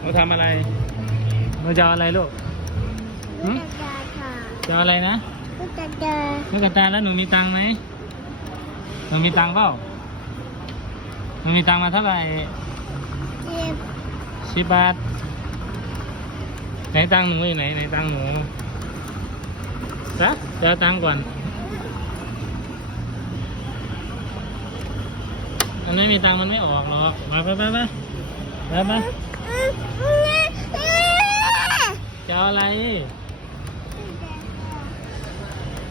เราทำอะไรเราจะเอาอะไรลูกหึลูกตาค่ะจะเอาอะไรนะลูกตาเจอลูกกระตายแล้วหนูมีตังค์ไหมหนูมีตังค์เปล่าหนูมีตังค์มาเท่าไหร่เจ็บสิบบาทไหนตังค์หนูอยู่ไหนไหนตังค์หนูจ้ะจะเอาตังค์ก่อนมันไม่มีตังค์มันไม่ออกหรอกมาไปไปไปไปไป จะเอาอะไร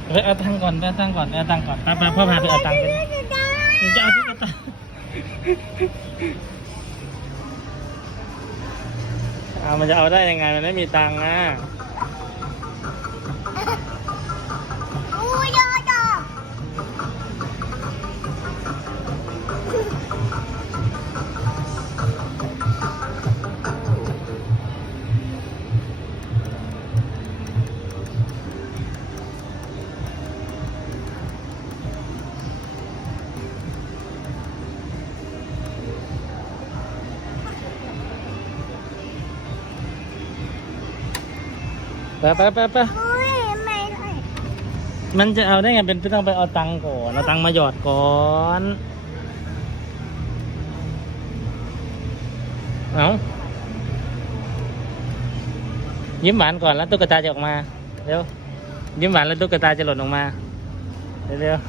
เฮ้ยเอาตังก่อนไปเอาตังก่อนไปเอาตังก่อนไปไปพ่อพาไปเอาตังกันหนูจะเอาตุ๊กตาเอามันจะเอาได้ยังไงมันไม่มีตังค์นะ ไปไปไปไปอุ้ยไม่เลยมันจะเอาได้ไงเป็นต้องไปเอาตังค์ก่อนเอาตังค์มาหยอดก่อนเอายิ้มหวานก่อนแล้วตุ๊กตาจะออกมาเร็วยิ้มหวานแล้วตุ๊กตาจะหล่นออกมาเร็วๆ